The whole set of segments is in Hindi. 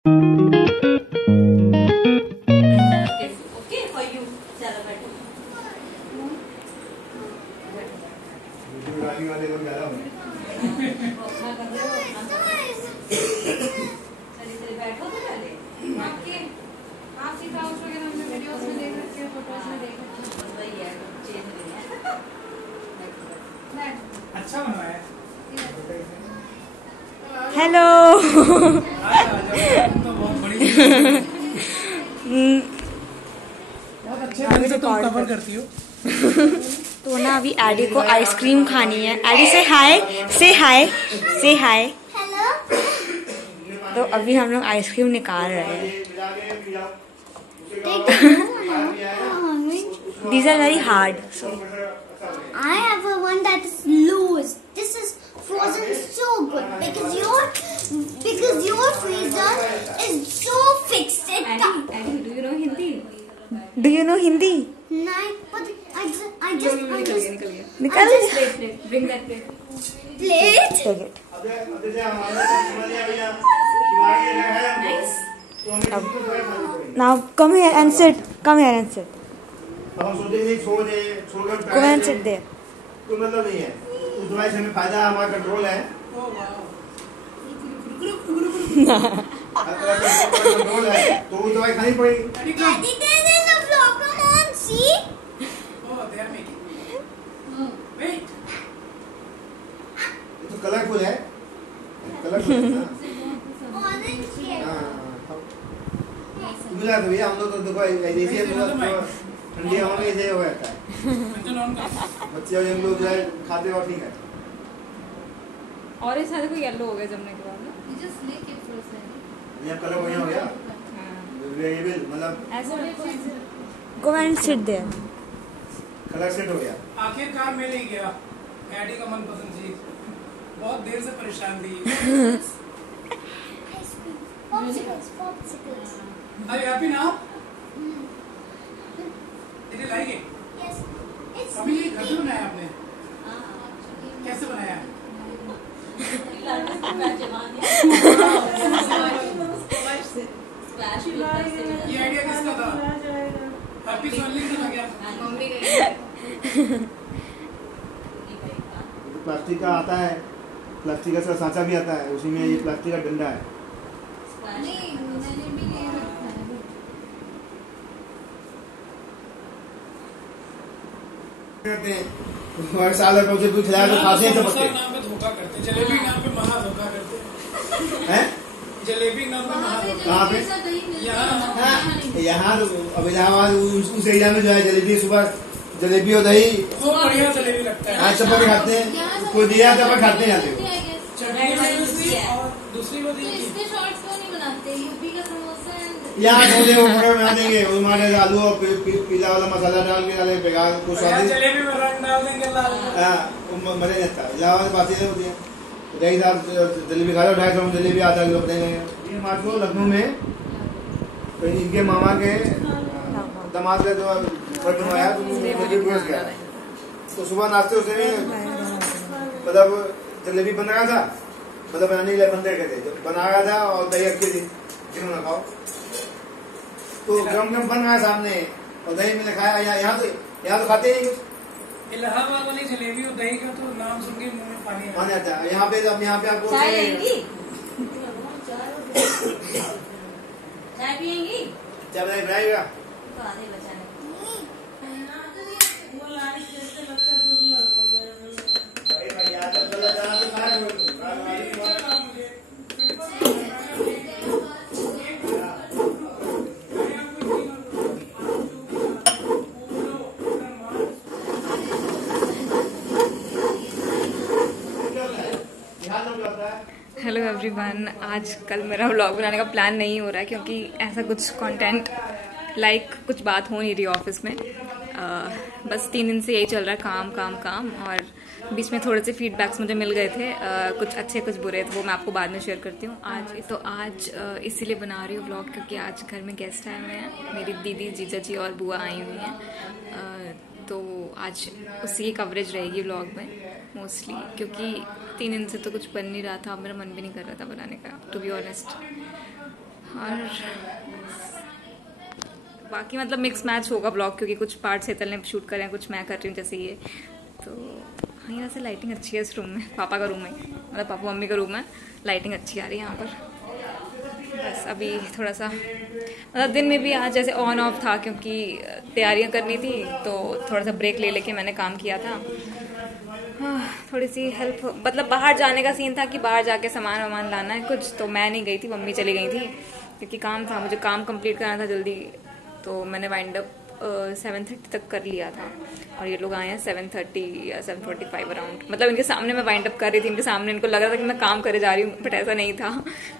अच्छा बना है। हेलो। तो बहुत बड़ी बहुत अच्छे ढंग से तुम कवर करती हो। तो ना अभी एडी को आइसक्रीम खानी है। एडी से हाय, से हाय, से हाय। तो अभी हम लोग आइसक्रीम निकाल रहे हैं। These are very hard. So. I have a one that is loose. This is frozen so good because your freezer is so fixed. Eddie, do you know Hindi? Do you know Hindi? No, but I just निकल Bring that plate. plate. Take it. Nice. Now come here and sit. Come here and sit. अब हम सोचे नहीं छोड़कर Go and sit there. कोई मतलब नहीं है। उस दवाई से हमें फायदा, हमारा कंट्रोल है। कंट्रोल है तो वो दवाई खानी पड़ेगी। Daddy, there is a vlog. Come on, see. Oh, they are making. Wait. ये तो कलरफुल है। कलरफुल है ना। Orange here. हाँ। मिला तो भैया हम लोग तो देखो ऐसे ही ठंडी हवा में ऐसे हो जाता है। बच्चे और हम लोग जो है खाते और ठीक है। और इस सारे को येलो हो गया जमने के बाद ना। यहाँ कलर बढ़िया हो गया। वेरिएबल मतलब ऐसा Go and sit there. Colour set हो गया। आखिरकार मिल ही गया एडी का मनपसंद चीज। बहुत देर से परेशान थी। Popsicles. Are you happy now? Did you like it? Yes. It's अभी ये घर पे बनाया आपने? कैसे बनाया? ये आइडिया किसका था? हैप्पी सोनली का क्या? प्लास्टिक का आता है, प्लास्टिक का सांचा भी आता है, उसी में ये प्लास्टिक का डंडा है। और साल में मुझे कुछ खिलाया तो खाते हैं सबके। नाम पे धोखा करते, जलेबी नाम पे महा धोखा करते हैं? जलेबी नाम पे महा धोखा। कहाँ पे? यहाँ तो अब इलाहाबाद उस एरिया में जो है जलेबी सुबह जलेबी और दही बहुत बढ़िया जलेबी लगता है। आज चप्पल खाते हैं, कोई दिया चप्पल खाते हैं जाते हो। दूसरी बात यहाँ छोले वो मटर बना देंगे, हमारे आलू और पिज्जा वाला मसाला डाल के डाले बेकार कुछ स्वादिष्ट। जलेबी में रंग डाल देंगे लाल। हाँ मजा नहीं आता। इलाहाबाद बातें होती है। दही साहब जलेबी खा लो, 250 जलेबी आधा किलो देंगे। मार्च को लखनऊ में इनके मामा के दामाद का जो बनवाया तो गया तो सुबह नाश्ते उसने मतलब जलेबी बन रहा था, मतलब बनाने के लिए बंदे गए थे, बना रहा था और दही रखी थी, जिन्होंने खाओ तो गम गम बन रहा है सामने और दही में खाया। यहाँ तो खाते नहीं कुछ। इलाहाबाद वाली जलेबी और दही का तो नाम सुन के मुंह में पानी आ जाता है। यहाँ पे आपको चाय लेंगी? चाय पियेंगी? चाय बनाएगा तो आधे बचा है। हेलो एवरीवन, आज कल मेरा व्लॉग बनाने का प्लान नहीं हो रहा है क्योंकि ऐसा कुछ कंटेंट कुछ बात हो नहीं रही ऑफिस में। बस 3 दिन से यही चल रहा है, काम काम काम। और बीच में थोड़े से फीडबैक्स मुझे मिल गए थे, कुछ अच्छे कुछ बुरे, तो वो मैं आपको बाद में शेयर करती हूँ। आज इसीलिए बना रही हूँ व्लॉग क्योंकि आज घर में गेस्ट आए हुए हैं, मेरी दीदी, जीजा जी और बुआ आई हुई हैं। तो आज उसी की कवरेज रहेगी व्लॉग में मोस्टली, क्योंकि 3 दिन से तो कुछ बन नहीं रहा था, मेरा मन भी नहीं कर रहा था बनाने का, टू बी ऑनेस्ट। और बाकी मतलब मिक्स मैच होगा ब्लॉग, क्योंकि कुछ पार्ट शीतल ने शूट करे हैं, कुछ मैं कर रही हूँ जैसे ये। तो हाँ, यहाँ से लाइटिंग अच्छी है इस रूम में, पापा का रूम है, मतलब पापा मम्मी का रूम है, लाइटिंग अच्छी आ रही है यहाँ पर। बस अभी थोड़ा सा मतलब दिन में भी आज जैसे ऑन ऑफ था, क्योंकि तैयारियाँ करनी थी, तो थोड़ा सा ब्रेक ले लेके मैंने काम किया था। थोड़ी सी हेल्प, मतलब बाहर जाने का सीन था कि बाहर जाके सामान वामान लाना है कुछ, तो मैं नहीं गई थी, मम्मी चली गई थी, क्योंकि काम था, मुझे काम कंप्लीट करना था जल्दी। तो मैंने वाइंड अप 7:30 तक कर लिया था, और ये लोग आए हैं 7:30 या 7:45 अराउंड। मतलब इनके सामने मैं वाइंड अप कर रही थी, इनके सामने इनको लग रहा था कि मैं काम करे जा रही हूँ, बट ऐसा नहीं था।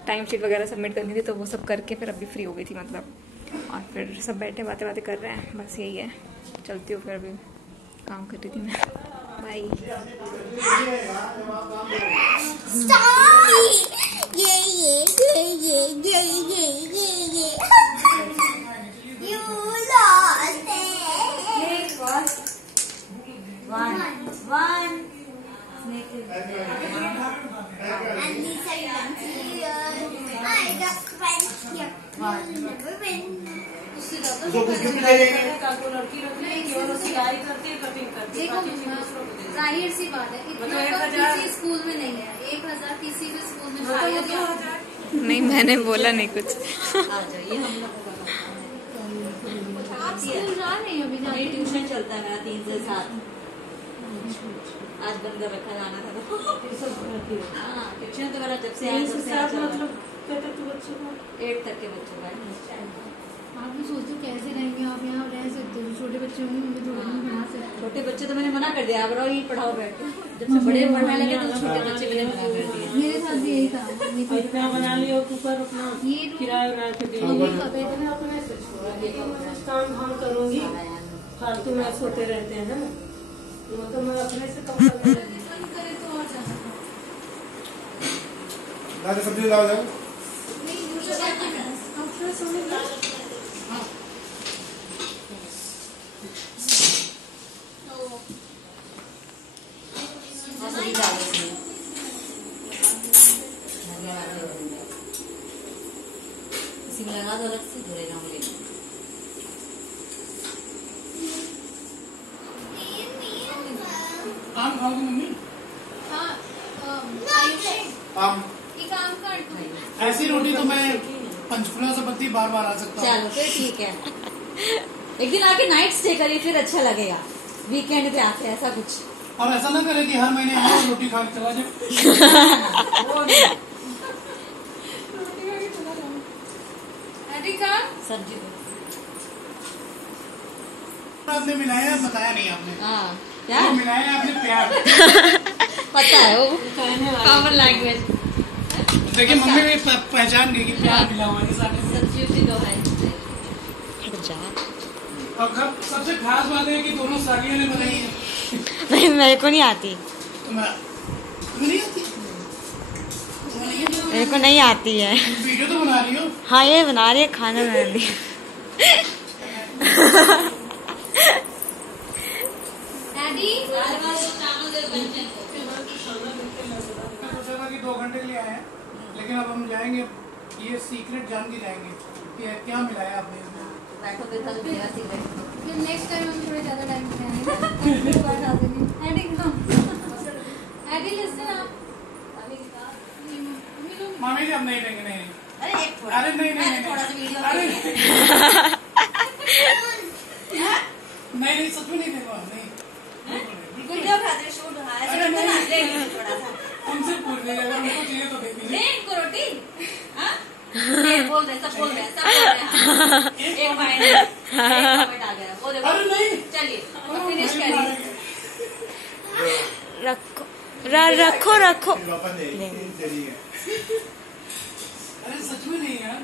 टाइम शीट वगैरह सबमिट करनी थी, तो वो सब करके फिर अभी फ्री हो गई थी मतलब। और फिर सब बैठे बातें कर रहे हैं, बस यही है। चलती हूँ फिर, अभी काम कर रही थी मैं। बाय। जाहिर सी बात है, इतना तो किसी स्कूल में नहीं है। 1000 किसी भी स्कूल में शायद नहीं, मैंने बोला नहीं कुछ। आप स्कूल जा रहे हैं? अभी ट्यूशन चलता है मेरा 3 से 7। आज बंद कर रखा, जाना था तो ट्यूशन तो मेरा जब से आया तब से मतलब 8 तक के बच्चों का। आप भी सोचो कैसे रहेंगे आप, यहाँ रह सकते हो? छोटे बच्चे होंगे, उनमें थोड़ा नहीं बना सकते। छोटे बच्चे तो मैंने मना कर दिया, अब रहो, पढ़ाओ बैठ के। जब से बड़े पढ़ने लगे तो छोटे बच्चे मैंने मना कर दिया। मेरे साथ भी यही था। इतना बना लियो ऊपर अपना ये किराया उराया के दे काम धाम करूंगी, फालतू में सोते रहते हैं ना, तो मैं अपने से कम करने लगी। करे तो और ज्यादा सब्जी लाओ जाओ। लगा दो, अलग से धोए जाऊंगी। आम खाओगी मम्मी? आम। एक आम काट दो। ऐसी रोटी तो मैं पंचकुला से बत्ती बार बार आ सकता हूँ। चलो फिर ठीक है, एक दिन आके नाइट स्टे करिए, फिर अच्छा लगेगा। वीकेंड पे आके ऐसा कुछ, और ऐसा ना करे कि हर महीने आए रोटी खा के चला जाए। सब्जी आपने मिलाया, बताया नहीं आपने। हाँ क्या वो मिलाया आपने प्यार। पता है वो कॉमन लैंग्वेज। देखिए मम्मी भी पहचान गई कि प्यार मिला हुआ है साथ में। सब्जी उब्जी दो है। और सबसे खास बात है कि दोनों सालियों ने बनाई है। नहीं, मेरे को नहीं आती। तुम्हें नहीं आती? मेरे को नहीं आती है। वीडियो तो बना रही हो? हाँ, ये बना रही है, खाना बना रही है। सोचा था कि 2 घंटे के लिए आए हैं, लेकिन अब हम जाएंगे, ये सीक्रेट जान के जाएंगे कि क्या मिलाया आपने इसमें। फिर नेक्स्ट टाइम हम थोड़े ज्यादा टाइम से मामी जी अब नहीं लेंगे, नहीं। अरे नहीं थोड़ा सा वीडियो अरे नहीं सच में नहीं देगा, नहीं वीडियो खाते शूट अरे नहीं। थोड़ा सा उनसे पूछ लीजिए, अगर उनको चाहिए तो दे दीजिए। इनको रोटी बोल रहे सब बोल रहे एक पॉइंट आ गया वो देखो। अरे नहीं, चलिए फिनिश करिए। रखो रखो। अरे सच में नहीं यार।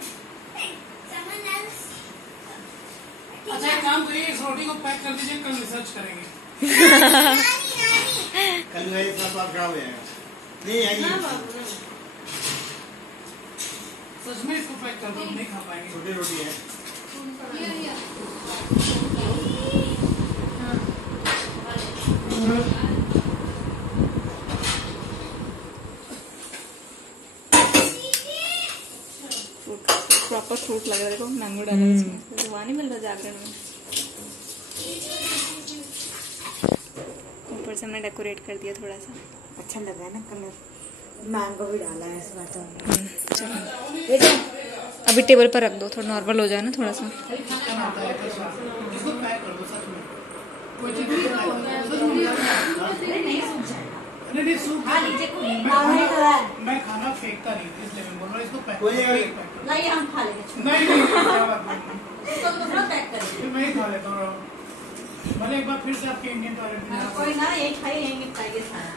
अच्छा एक काम करिए, इस रोटी को पैक कर दीजिए, कल रिसर्च करेंगे। कल मेरे साथ स्वाद खराब हो जाएगा। नहीं आएगी। सच में इसको पैक कर दो, नहीं खा पाएंगे। छोटी रोटी है। बहुत फ्रूट लग रहा है, देखो मैंगो डाला है इसमें, तो वहाँ नहीं मिल रहा जागरण में। ऊपर से हमने डेकोरेट कर दिया थोड़ा सा, अच्छा लग रहा है ना कलर, मैंगो भी डाला है इस बार तो। चलो अभी टेबल पर रख दो, थोड़ा नॉर्मल हो जाए ना थोड़ा सा। इसको पैक कर दो सच में, कोई चीज नहीं सूख मैं खाना फेंकता नहीं, इसलिए मैं बोल रहा हूँ इसको पैक नहीं हम खा लेंगे, नहीं मैं ही खा लेता हूँ, भले एक बार फिर से आपके इंडियन टॉयलेट में कोई ना यही खाइए सारा।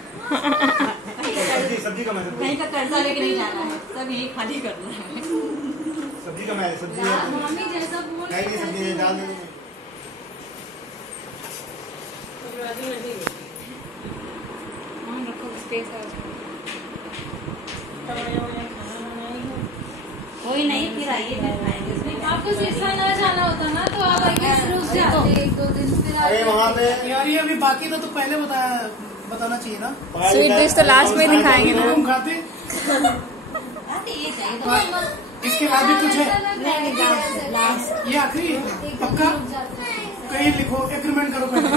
सब्जी का मैं कहीं का कर्जा लेके नहीं जाना है, सब यही खाली करना है। सब्जी का मैं सब्जी मम्मी जैसा बोल नहीं सब्जी डाल देंगे। कोई नहीं, फिर आइए फिर खाएंगे। आपको सिरसा ना जाना होता ना तो आप आगे रुक जाते 1-2 दिन, फिर अरे वहाँ पे यार ये अभी बाकी था तो पहले बताना चाहिए ना, स्वीट डिश तो लास्ट में दिखाएंगे ना। तुम खाते ये चाहिए इसके बाद भी कुछ है, ये आखिरी है पक्का, कहीं लिखो एग्रीमेंट करो पहले,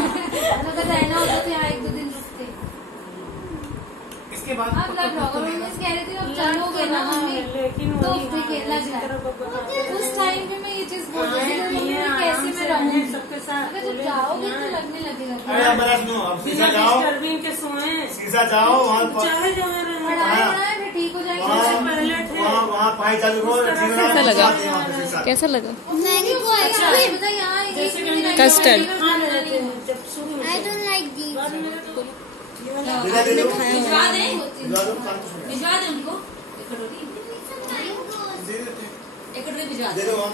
अगर रहना होता तो यहाँ 1-2 दिन रुकते। इसके बाद आप लग रहा होगा, मैं कह रही थी अब चलोगे ना मम्मी तो फिर लग रहा है। उस टाइम पे मैं ये चीज बोल रही थी मम्मी कैसे मैं रहूंगी सबके साथ, अगर जब जाओगे तो लगने लगेगा। अरे अब मेरा सुनो, अब सीधा जाओ, सीधा जाओ वहाँ पढ़ाई फिर ठीक हो जाएगा। वहाँ पढ़ाई चालू हो। कैसा लगा, कैसा लगा? मैंने को एक्चुअली पता है यहाँ custard I don't like this. भिजवा दें उनको, एक कटोरी भिजवा दे दो वहाँ।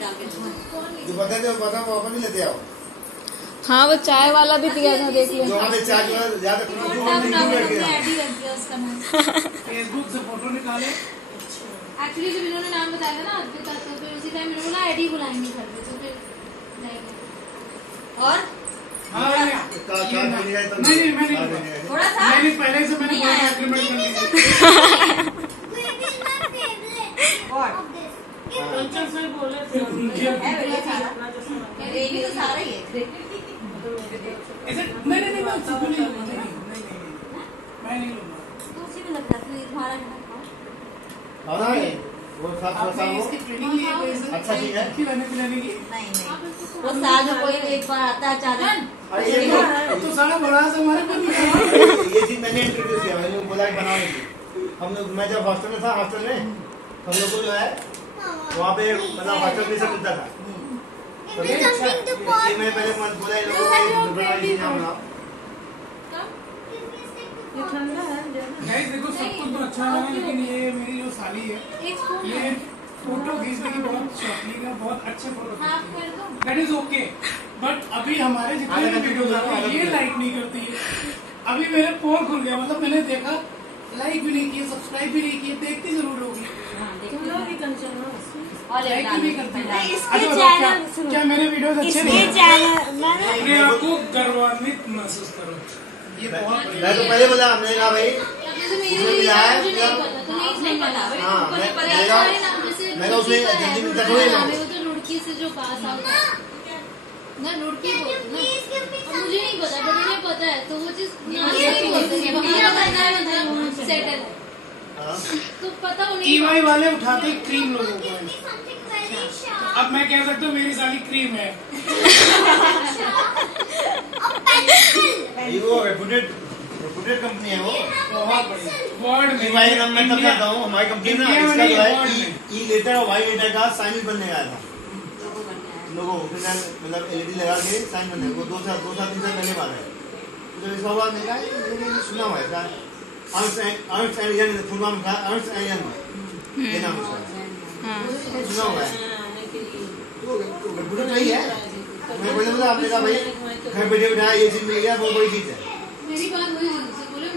डाल के जो बताते हो पता वो अपन भी लेते आओ। हाँ वो चाय वाला भी दिया था, देख जो लिया। वहाँ पे चाय जो है ज्यादा फेसबुक से फोटो निकाले, एक्चुअली जब इन्होंने नाम बताया था ना अर्पिता, तो फिर उसी टाइम इन्होंने बोला आईडी बुलाएंगे घर पे, तो फिर जाएंगे। और हाँ नहीं मैं नहीं थोड़ा सा नहीं पहले से मैंने एग्रीमेंट कर लिया। ग्रेवी तो सारा ही है। नहीं मैं नहीं लूंगा। तो उसी में लगता है तुम्हारा वो सब आपने इसकी ट्रेनिंग ली है कोई से? अच्छा ठीक है। खिलाने पिलाने की? नहीं वो साल में कोई एक बार आता है अचानक। तो सारा बड़ा सा हमारे को नहीं है। ये चीज मैंने इंट्रोड्यूस किया, मैंने बोला कि बनाओ। हम लोग मैं जब हॉस्टल में था, हॉस्टल में हम लोग को जो है वहाँ पे मतलब हॉस्टल में सब मिलता था। एक महीने पहले मन बोला इन लोगों को बनाओ। गाइस देखो सब कुछ तो अच्छा लगा, लेकिन ये मेरी जो साली है ये फोटो खींचने की बहुत शौकीन है, बहुत अच्छे फोटो खींचती है, दैट इज ओके। बट अभी हमारे जितने भी वीडियोस आते हैं ये लाइक नहीं करती है। अभी मेरे फोन खुल गया, मतलब मैंने देखा लाइक भी नहीं किया, सब्सक्राइब भी नहीं किया, देखती जरूर होगी, लाइक भी नहीं करती। क्या मेरे वीडियोस अच्छे नहीं हैं? अपने आप को गर्वान्वित महसूस करो, ये बहुत मैं तो पहले बोला, हमने कहा भाई मैं उसमें जल्दी मिलता थोड़ी ना। रुड़की से जो पास आउट है ना, रुड़की बोलते ना, मुझे नहीं पता बट मुझे पता है, तो वो चीज सेटल है तो पता उन्हें। EY वाले उठाते क्रीम लोगों को, अब मैं कह सकता हूँ मेरी साली क्रीम है। वो रेपुटेड कंपनी है, वो बहुत बड़ी वर्ल्ड में EY का नाम मैं तब करता हूँ। हमारी कंपनी ना इसका जो है ई लेटर और वाई लेटर का साइन बनने आया था लोगों को, मतलब LED लगा के साइन बनने को 2 साल 3 साल पहले बात है। तो इसका बाद मैंने कहा सुना हुआ है earth and young, full form था अर्थ एंड यंग, ये नाम उसका सुना हुआ है। तो रेपुटेड नहीं है। मैं बोले बोला आपने कहा भाई घर बैठे बिठाया ये चीज मिल गया, बहुत बड़ी चीज है। मेरी बात वही से बोले ये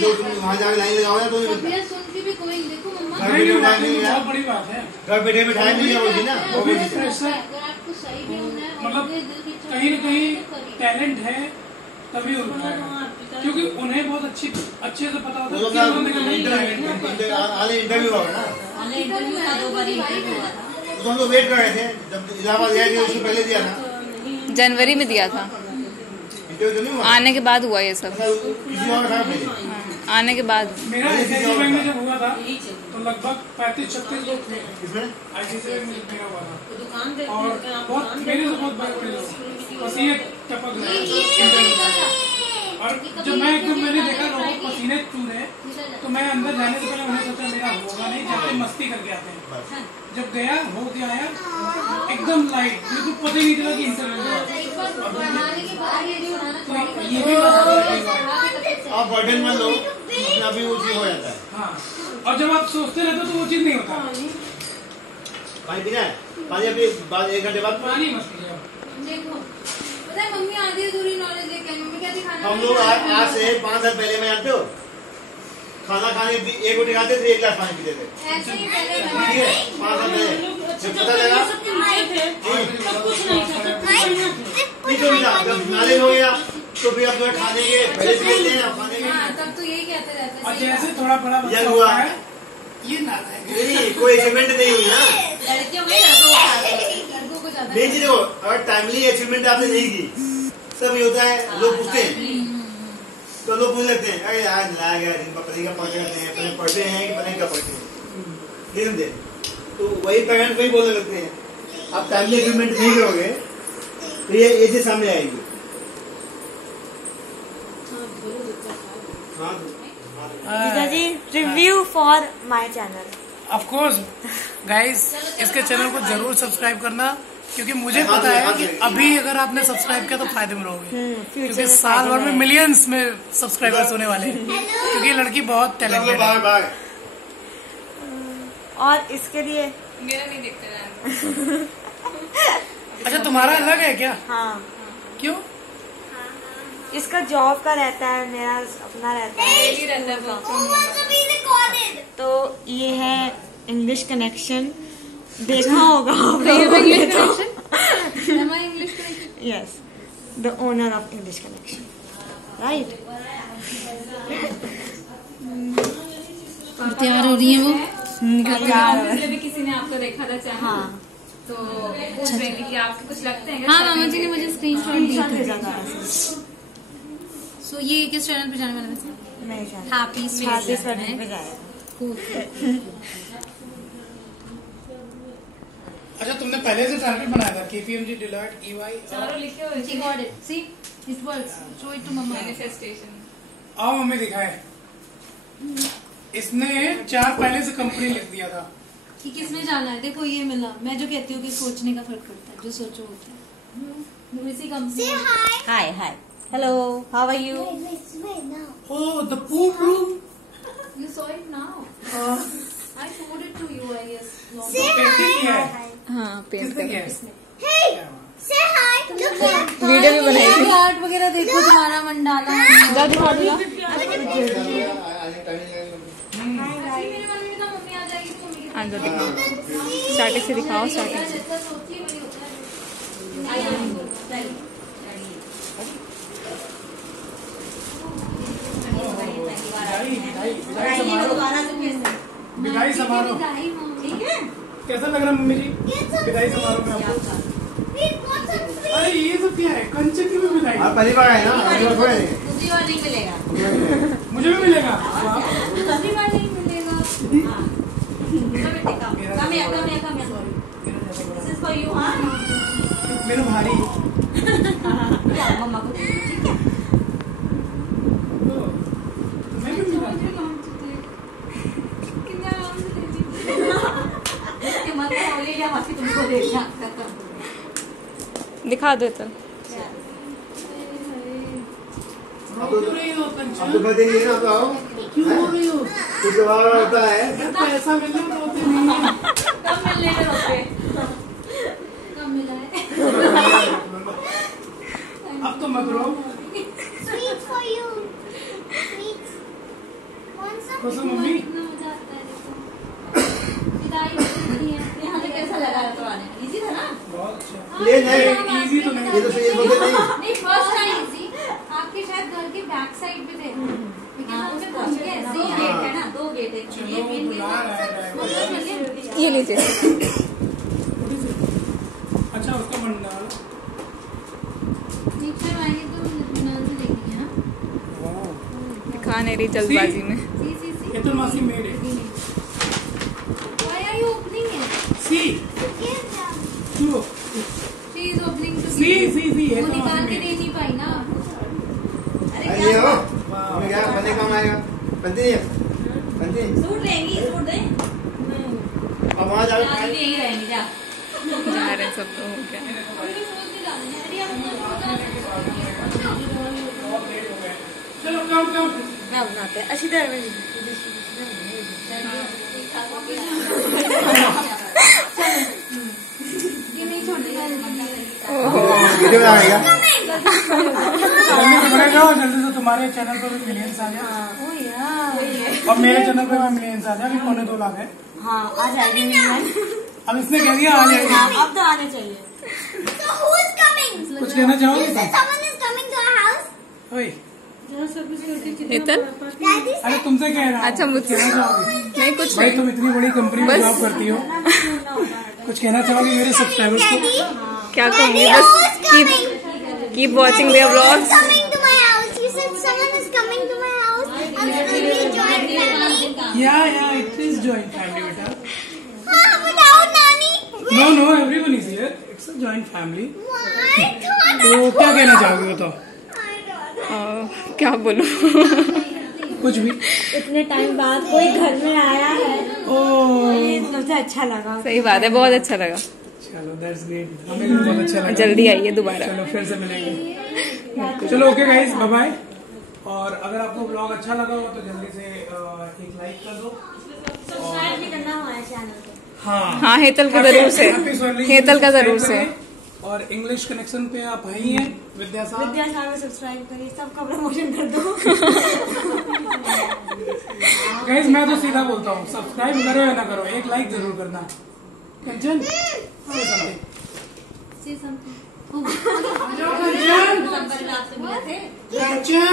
लोग तुम वहाँ जाके लाइन लगाओ ना तो नहीं मिलता। सुन के भी कोई देखो मम्मा घर बैठे बिठाए नहीं बहुत यार, बड़ी बात है। घर बैठे बिठाए नहीं वो थी ना, वो भी चीज है। अगर आपको सही भी होना है, मतलब कहीं न कहीं टैलेंट है तभी उनका है, क्योंकि उन्हें बहुत अच्छे से पता होता है कि उन्होंने इंटरव्यू होगा ना, इंटरव्यू का 2 बार इंटरव्यू हुआ था। तो हम लोग वेट कर रहे थे जब इलाहाबाद गए थे उससे पहले दिया था जनवरी में दिया था, इंटरव्यू तो नहीं हुआ आने के बाद हुआ ये सब, किसी और था पहले आने के बाद। मेरा ICICI बैंक में जब हुआ था तो लगभग 35-36 लोग थे इसमें ICICI में मेरा हुआ था, और बहुत मेरे से बहुत बड़े लोग पसीने टपक रहे और जब मैंने देखा लोगों पसीने चू रहे तो मैं अंदर जाने से पहले उन्हें सोचा मेरा होगा नहीं, जाते मस्ती करके आते हैं। जब गया हो के आया एकदम लाइट, बिल्कुल पता ही नहीं चला कि इंटरव्यू ये भी आप बर्डन मान लो अपना भी वो चीज हो जाता है। हाँ, और जब आप सोचते रहते हो तो वो चीज नहीं होता। पानी पीना है, पानी अभी बाद 1 घंटे बाद पानी मत पियो। देखो पता है मम्मी आधी अधूरी नॉलेज लेके आई, मम्मी कहती खाना हम लोग आज से 5 साल पहले में जानते हो खाना खाने 1 रोटी खाते थे 1 गिलास पानी पीते थे, ऐसे ही पहले ठीक है 5 साल पहले जब पता लगा जब नॉलेज हो गया तो फिर अब जो है खाने के पहले से लेते हैं खाने के हाँ तब तो यही कहते रहते और जैसे थोड़ा बड़ा बच्चा यह हुआ होता है ये ना नहीं कोई अचीवमेंट नहीं हुई ना लड़कियों में लड़कों को ज्यादा नहीं चीज देखो अगर टाइमली अचीवमेंट आपने नहीं की सब ये होता है लोग पूछते हैं तो लोग पूछ लेते हैं अरे यार लाया गया दिन पता नहीं क्या पढ़ते रहते हैं पता पढ़ते हैं कि पता नहीं क्या पढ़ते हैं ये समझे तो वही पेरेंट्स वही बोलने लगते हैं आप टाइमली अचीवमेंट नहीं करोगे तो ये चीज सामने आएगी। जी review for my channel. Of course guys इसके चैनल को जरूर सब्सक्राइब करना क्योंकि मुझे पता है कि अभी अगर आपने सब्सक्राइब किया तो फायदे में रहोगे क्योंकि साल भर में मिलियंस में सब्सक्राइबर्स होने वाले हैं क्योंकि ये लड़की बहुत टैलेंटेड है। और इसके लिए मेरा नहीं देखते हैं। अच्छा तुम्हारा अलग है क्या? हाँ क्यों? इसका जॉब का रहता है, मेरा अपना रहता है। यही रहता है वो। recorded. तो ये है इंग्लिश कनेक्शन, देखा होगा आप Am लोगों ने तो। I English connection? Yes, the owner of English connection, right. तैयार हो रही है वो। ऑफिस में भी किसी ने आपको देखा था चैनल, हाँ तो पूछ रहे थे कि आपके कुछ लगते हैं क्या? हाँ मामा जी ने मुझे स्क्रीनशॉट दिया था। नहीं सो ये किस चैनल पे जाने वाला है? जानती। हैप्पी शादी करने पे जाएगा। अच्छा तुमने पहले से टारगेट बनाया था KPMG Deloitte EY चारों लिखे हुए She got it. See, it works. Show it to mama. Manifestation. आओ मम्मी दिखाए। इसने 4 पहले से कंपनी लिख दिया था। कि किसने जाना है? देखो ये मिला। मैं जो कहती हूँ कि सोचने का फर्क पड़ता है, जो सोचो होता है। इसी company. Say hi. Hi hi, hello, how are you? Wait now. Oh, the poop room. You saw it now. I showed it to you, I guess. Say painting किया है। hi. हाँ पेंट किसने किया है? Hey, say hi. Look here. Video भी बनाई थी। आर्ट वगैरह देखो तुम्हारा मंडाला। जा दिखा दिया। मेरी मम्मी ने कहा मम्मी आ जाएगी तो मम्मी के अंदर दिखाओ, स्टार्टिंग से दिखाओ, स्टार्टिंग से। जैसा सोची वही होता है। विदाई समारोह कैसा लग रहा है मम्मी जी? विदाई समारोह में आपको? Wait, what's up? अरे ये तो क्या है, कंचे की भी विदाई? आप पहली बार आए ना अगली बार थोड़े आएंगे। दूसरी बार नहीं मिलेगा। मुझे भी मिलेगा। अभी बार नहीं मिलेगा। Come here. This is for you, हाँ? मेरे भारी मम्मा को दे दो, ठीक है? मैं भी मिला। कितने आराम से दे दी। ये मत बोलिए या बाकी तुमको देखना। दिखा दो तो। क्यों रही हो कंचे? अब तो बदे नहीं ना तो आओ क्यों हो रही हो? कुछ और होता है पैसा मिलने तो होते नहीं है। कब मिलने के रोते? कब मिला है? अब तो मत रो। Sweet for you. Sweet. Want some? खुश हो मम्मी? कितना मजा आता है देखो। विदाई होती है। यहाँ से कैसा लगा तो आने? इजी था ना? बहुत अच्छा। ये नहीं इजी तो नहीं। ये तो सही बोलते नहीं नहीं फर्स्ट टाइम इजी। आपके शायद घर के बैक साइड पे थे। लेकिन हमने पहुंच के ऐसे दो ही गेट है ना, 2 गेट है। चलो बुला रहा है ड्राइवर। ये लीजिए। अच्छा उसका बनना वाला दिखा नहीं रही जल्दबाजी में। ये तो मासी मेड है। सी चलो सी ये तो निकाल के दे नहीं पाई ना। अरे ये क्या हो तुम्हें क्या बंदे काम आएगा बनती नहीं है बनती सूट लेंगी, सूट दे। अब वहाँ जाकर आज भी यही रहेंगे जा। जा रहे हैं सब तो हो गया। चलो कम मैं बनाते हैं अच्छी तरह में। वीडियो बनाएगा जल्दी से बने जाओ, जल्दी से तुम्हारे चैनल पर भी मिलियंस आ जाए और मेरे चैनल पर भी मिलियंस आ जाए। अभी 2.25 लाख है। हाँ आ जाएगी मिलियन। अब इसने कह दिया आ जाएगी। अब तो आने चाहिए। So who is coming? कुछ कहना चाहोगे? You said someone is coming to our house. ओए हेतल Daddy अरे तुमसे कह रहा हूँ। अच्छा मुझसे कहना चाहोगे? नहीं कुछ भाई नहीं। तुम इतनी बड़ी कंपनी में बस। जॉब करती हो, कुछ कहना चाहोगे मेरे सब्सक्राइबर्स को? क्या कहूँगी बस keep watching their vlogs. coming to my house. You said someone is coming to my house. And it will be a joint family. Yeah it is joint family बेटा। Without Nani. No everyone is here, it's a joint family. Why? तो क्या कहना चाहोगे बताओ? क्या बोलूं कुछ भी। इतने टाइम बाद कोई घर में आया है, ओ ये सबसे अच्छा लगा। सही बात है, बहुत अच्छा लगा। चलो दैट्स ग्रेट, हमें भी बहुत अच्छा लगा। जल्दी आइए दोबारा। चलो फिर से मिलेंगे। चलो ओके गाइस, बाय बाय। और अगर आपको ब्लॉग अच्छा लगा हो तो जल्दी से एक लाइक कर दो। सब्सक्राइब भी करना हमारे चैनल को। हाँ हेतल का जरूर से, हेतल का जरूर से। और इंग्लिश कनेक्शन पे आप ही हैं विद्यासागर। विद्यासागर सब्सक्राइब करिए, सबका प्रमोशन कर दो। गाइस मैं तो सीधा बोलता हूँ, सब्सक्राइब करो या ना करो, एक लाइक जरूर करना। कंचन Say something. कंचन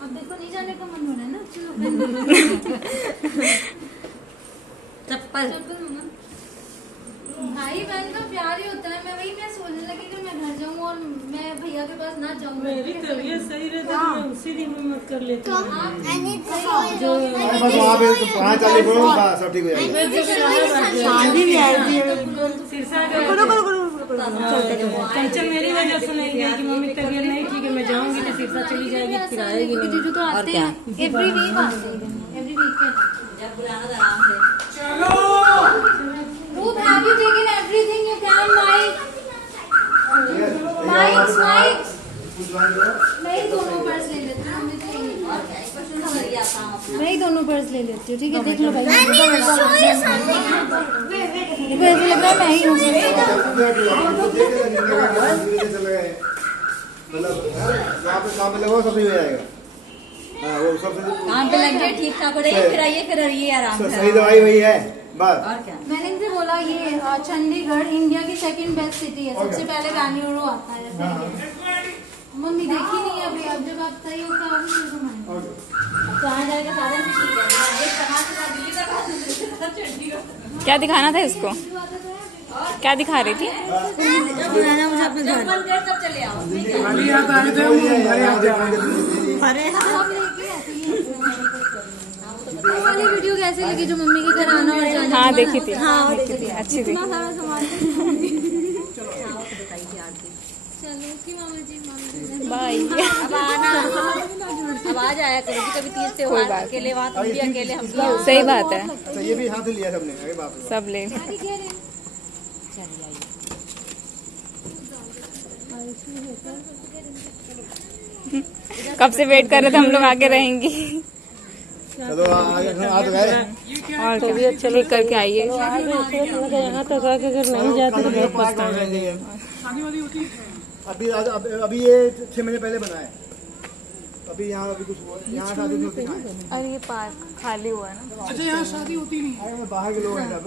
अब देखो नहीं जाने का मन हो रहा है ना। चलो चप्पल मम्मा। भाई बहन का प्यार ही होता है। मैं सोचने लगी कि मैं घर जाऊँ और मैं भैया के पास ना जाऊँ। मेरी तबीयत सही रहती है, मैं उसी दिन में मत कर लेती हूँ। I need to show you. बस वहाँ पे वहाँ चलिए बोलो सब ठीक हो जाएगा। शादी भी आएगी। कंचन मेरी वजह से नहीं गई कि मम्मी तबीयत नहीं ठीक है, मैं जाऊंगी तो सिरसा चली जाएगी, फिर आएगी नहीं। जीजू तो आते हैं एवरी वीक आते हैं, एवरी वीकेंड। जब बुलाना तो आराम से। चलो Ruth, have you taken everything you can, Mike? Mike. मैं ही दोनों पर्स ले लेती हूँ। मैं ही दोनों पर्स ले लेती हूँ, ठीक है? देख लो भाई। I need to show you something. वैसे लग रहा है मैं ही हूँ। मतलब यहाँ पे काम पे लगो सब सही हो जाएगा। हाँ वो सब काम पे लग गए, ठीक ठाक हो जाएगी, फिर आइए आराम से। सही दवाई वही है बस। और क्या मैंने इनसे बोला ये चंडीगढ़ इंडिया की सेकंड बेस्ट सिटी है। सबसे पहले बेंगलुरु आता है। मम्मी देखी नहीं है अभी। अब जब आप सही हो क्या कहाँ जाएगा साधन भी ठीक है। कहाँ से दिल्ली तक चंडीगढ़ क्या दिखाना था इसको? क्या दिखा रही थी? चप्पल सब चले आओ। खाली हाथ आए थे, भरे हाथ आए थे। वो वाली वीडियो कैसे लगी जो मम्मी के घर आना और जाना? हाँ देखी थी, अच्छी थी। सारा सामान। चलो कि मामा जी बाय। अब आ जाया करो कि कभी तीज त्योहार अकेले वहाँ तुम भी अकेले हम भी। सही बात है, अच्छा ये भी हाथ से लिया सबने, अरे बाप रे। सब ले। कब से वेट कर रहे थे हम लोग, आगे रहेंगी। चलो आ तो गए। और क्या, चलो करके आइए। यहाँ तक आके अगर नहीं जाते तो बहुत पछताना है। अभी ये 6 महीने पहले बना है। अभी यहाँ अभी कुछ यहाँ शादी नहीं होती। अरे ये पार्क खाली हुआ है ना। अच्छा यहाँ शादी होती नहीं? अरे बाहर के लोग हैं सब,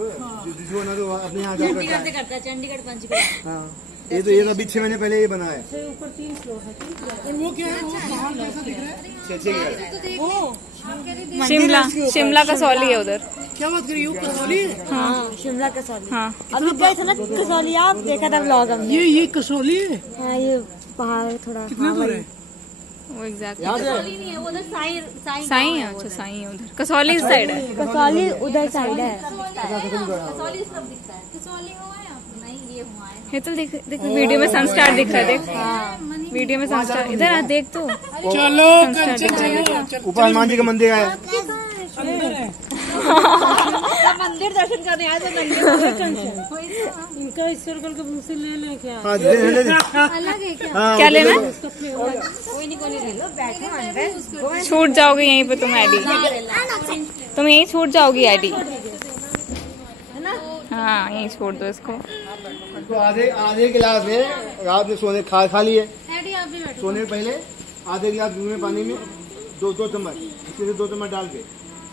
जो ना तो अपने यहाँ जॉब करता है। करता है चंडीगढ़ पंचकुला। हाँ ये तो अभी 6 महीने पहले ये बना है। ऊपर 3 फ्लोर है। और वो क्या है, वो बाहर कैसा दिख रहा है? 6 घर। वो शिमला कसौली है उधर। क्या बात करिए, कसौली है? हाँ शिमला कसौली। हाँ अभी गए थे ना कसौली, आप देखा था व्लॉग हमने। ये कसौली है? हाँ ये पहाड़ थोड़ा कितना दूर है? वो एग्जैक्ट कसौली नहीं है, वो उधर साई साई है। अच्छा साई है उधर, कसौली इस साइड है। कसौली उधर साइड है। कसौली इस तरफ दिखता है। कसौली हुआ है नहीं, ये हुआ है। ये तो देख देख वीडियो में सनस्टार दिख रहा है। देख वीडियो में सनस्टार, इधर आ देख तो। चलो ऊपर हनुमान जी का मंदिर है। अंदर है। मंदिर दर्शन करने आए तो इनका ईश्वर कल के मुँह से ले लें क्या? हाँ दे अलग है क्या? क्या लेना? कोई नहीं ले लो, बैठो अंदर। छूट जाओगे यहीं पे तुम आईडी, तुम यहीं छूट जाओगी आईडी। हाँ यहीं छोड़ दो इसको। तो आधे गिलास में रात में सोने खा लिए। एडी आप भी बैठो। सोने पहले आधे गिलास गुनगुने पानी में दो चम्मच, इसके 2 चम्मच डाल के।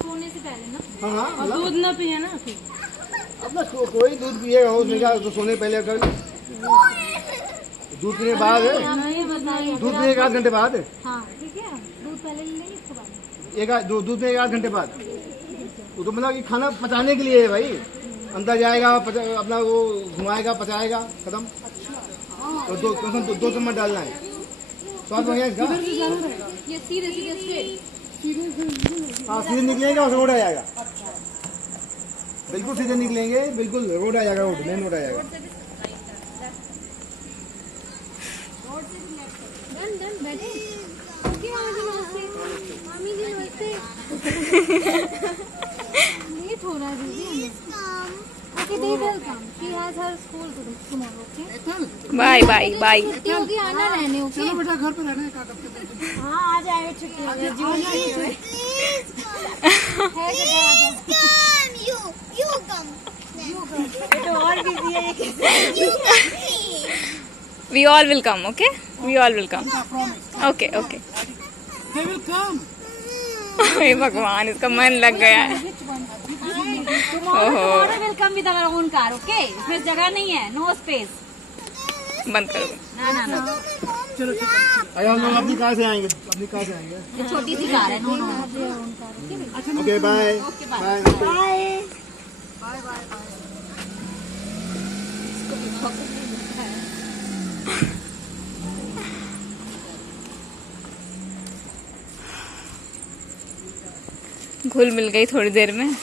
सोने से पहले ना? हाँ मतलब दूध न पिए ना फिर। अपना कोई दूध पिएगा उसमें क्या, तो सोने पहले कर लो। दूध पीने के बाद, दूध पीने के 8 घंटे बाद। हाँ ठीक है, दूध पहले ले लेंगे इसके बाद। दूध पीने के 8 घंटे बाद। वो तो मतलब कि खाना पचाने के लिए है भाई, अंदर जाएगा अपना वो घुमाएगा पचाएगा, खत्म। तो 2 चम्मच डालना है। स्वाद बढ़िया इसका। ये सीधे स्ट्रेट। हाँ सीधे निकलेगा और रोड आ जाएगा। बिल्कुल सीधे निकलेंगे, बिल्कुल रोड आ जाएगा, मेन रोड आ जाएगा। डन बैठे। ओके मामी जी नमस्ते। मामी जी नमस्ते। लेट हो रहा है दीदी। Okay they welcome. She has her school tomorrow. Okay bye bye bye. छुट्टी होगी, आना रहने। ओके चलो बेटा घर पे रहना है, क्या करते हैं? हाँ आ जाएगा छुट्टी में। तो और बिजी है ये कैसे? We all will come. Okay we all will come. Okay okay. They will come. हे भगवान, इसका मन लग गया है। ओहो welcome with our own car. Okay इसमें जगह नहीं है, नो स्पेस। बंद करो। ना चलो अरे हम लोग अपनी कार से आएंगे, अपनी कार से आएंगे। ये छोटी सी कार है। No okay bye bye. घुल मिल गई थोड़ी देर में।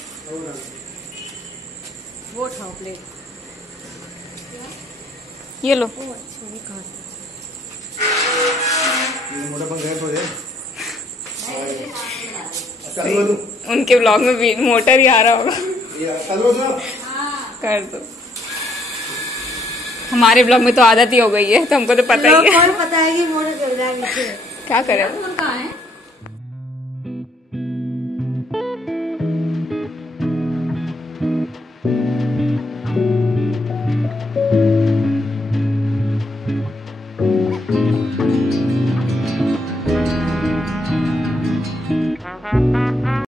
वो उठाओ प्लेट। ये लो। मोटा पंखा है थोड़े। उनके ब्लॉग में भी मोटर ही आ रहा होगा। कर दो। हमारे ब्लॉग में तो आदत ही हो गई है, तो हमको तो पता ही है। पता है कि मोटर चल रहा है। क्या करें? कहाँ है?